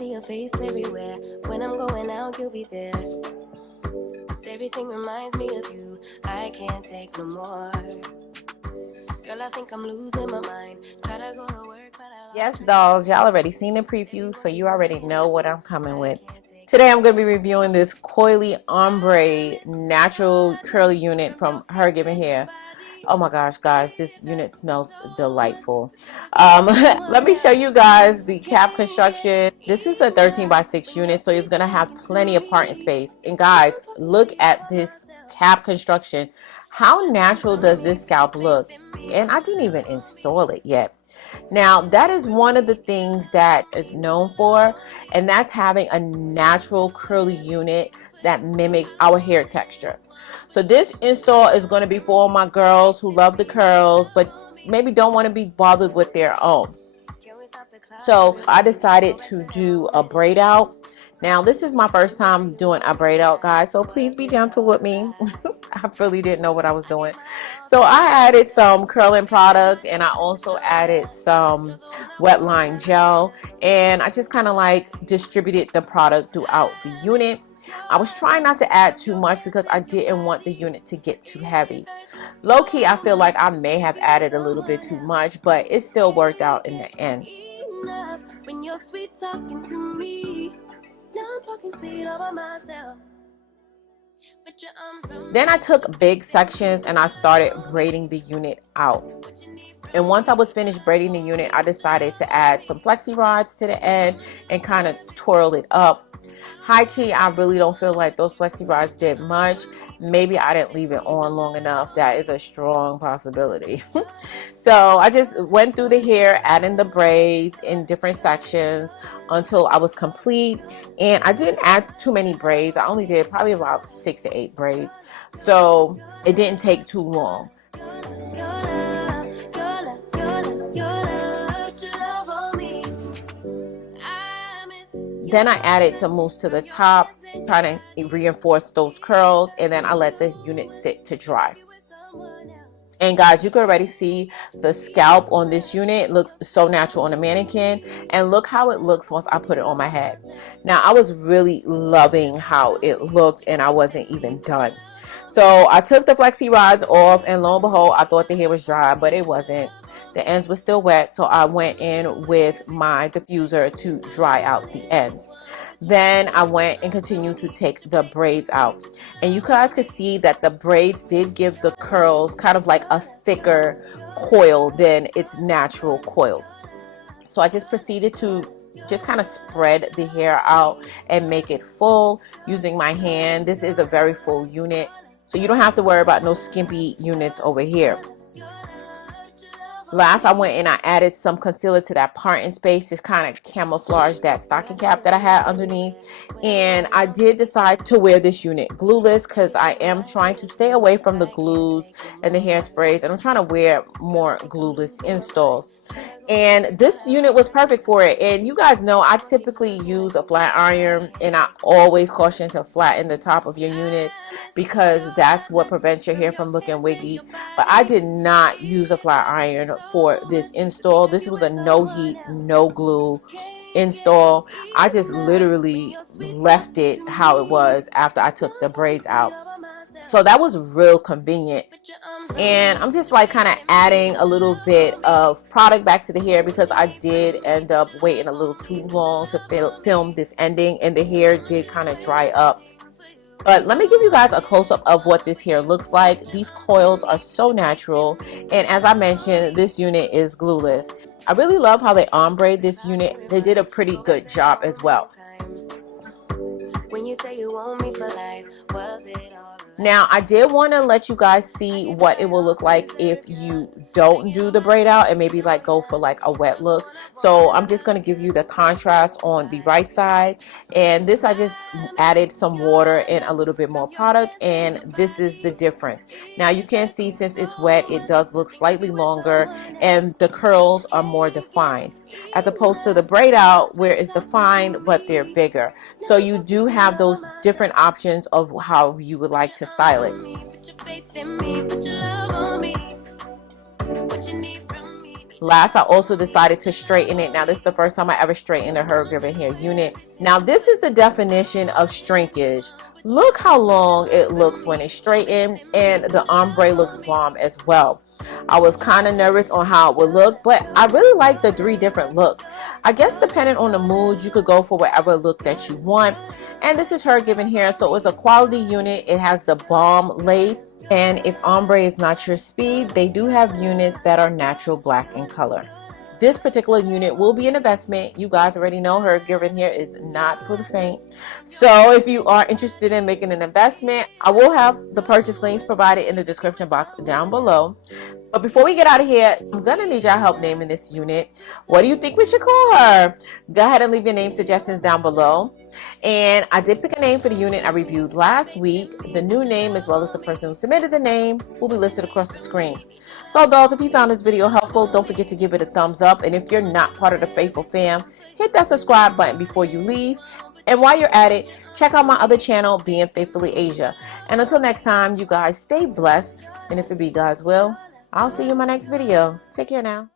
see your face everywhere. When I'm going out, you'll be there. Cause everything reminds me of you. I can't take no more. Girl, I think I'm losing my mind. Try to go to work, but Yes, dolls, y'all already seen the preview, so you already know what I'm coming with. Today I'm going to be reviewing this Coily Ombre natural curly unit from HerGivenHair. Oh my gosh, guys, this unit smells delightful. Let me show you guys the cap construction. This is a 13x6 unit, so it's going to have plenty of parting space. And guys, look at this cap construction. How natural does this scalp look? And I didn't even install it yet. Now, that is one of the things that is known for, and that's having a natural curly unit that mimics our hair texture. So this install is going to be for all my girls who love the curls but maybe don't want to be bothered with their own. So I decided to do a braid out. Now, this is my first time doing a braid out, guys, so please be gentle with me. I really didn't know what I was doing. So I added some curling product, and I also added some wet line gel, and I just kind of like distributed the product throughout the unit. I was trying not to add too much because I didn't want the unit to get too heavy. Low key, I feel like I may have added a little bit too much, but it still worked out in the end. when you're sweet talking to me. Now I'm talking sweet all by myself. Then I took big sections and I started braiding the unit out. And once I was finished braiding the unit, I decided to add some flexi rods to the end and kind of twirl it up. High key, I really don't feel like those flexi rods did much. Maybe I didn't leave it on long enough. That is a strong possibility. So I just went through the hair, adding the braids in different sections until I was complete. And I didn't add too many braids. I only did probably about 6 to 8 braids. So it didn't take too long. Then I added some mousse to the top, trying to reinforce those curls, and then I let the unit sit to dry. And guys, you can already see the scalp on this unit looks so natural on the mannequin, and look how it looks once I put it on my head. Now, I was really loving how it looked, and I wasn't even done. So I took the flexi rods off, and lo and behold, I thought the hair was dry, but it wasn't. The ends were still wet, so I went in with my diffuser to dry out the ends. Then I went and continued to take the braids out. And you guys could see that the braids did give the curls kind of like a thicker coil than its natural coils. So I just proceeded to just kind of spread the hair out and make it full using my hand. This is a very full unit, so you don't have to worry about no skimpy units over here. Last, I went and I added some concealer to that parting space, just kind of camouflage that stocking cap that I had underneath. And I did decide to wear this unit glueless because I am trying to stay away from the glues and the hairsprays, and I'm trying to wear more glueless installs. And this unit was perfect for it. And you guys know I typically use a flat iron, and I always caution to flatten the top of your unit because that's what prevents your hair from looking wiggy. But I did not use a flat iron for this install. This was a no heat, no glue install. I just literally left it how it was after I took the braids out. So that was real convenient. And I'm just like kind of adding a little bit of product back to the hair because I did end up waiting a little too long to film this ending, and the hair did kind of dry up. But let me give you guys a close-up of what this hair looks like. These coils are so natural, and as I mentioned, this unit is glueless. I really love how they ombre this unit. They did a pretty good job as well. When you say you want me for life, was it all? Now, I did want to let you guys see what it will look like if you don't do the braid out and maybe like go for like a wet look. So I'm just going to give you the contrast on the right side. And this, I just added some water and a little bit more product, and this is the difference. Now you can see since it's wet, it does look slightly longer and the curls are more defined, as opposed to the braid out where it's defined but they're bigger. So you do have those different options of how you would like to style it. Last, I also decided to straighten it. Now, this is the first time I ever straightened a HerGivenHair unit. Now, this is the definition of shrinkage. Look how long it looks when it's straightened, and the ombre looks bomb as well. I was kind of nervous on how it would look, but I really like the 3 different looks. I guess depending on the mood, you could go for whatever look that you want. And this is HerGivenHair, so it's a quality unit. It has the bomb lace. And if ombre is not your speed, they do have units that are natural black in color. This particular unit will be an investment. You guys already know HerGivenHair is not for the faint. So if you are interested in making an investment, I will have the purchase links provided in the description box down below. But before we get out of here, I'm going to need y'all help naming this unit. What do you think we should call her? Go ahead and leave your name suggestions down below. And I did pick a name for the unit I reviewed last week. The new name, as well as the person who submitted the name, will be listed across the screen. So dolls, if you found this video helpful, don't forget to give it a thumbs up. And if you're not part of the Faithful fam, hit that subscribe button before you leave. And while you're at it, check out my other channel, Being Faithfully Asia. And until next time, you guys stay blessed. And if it be God's will, I'll see you in my next video. Take care now.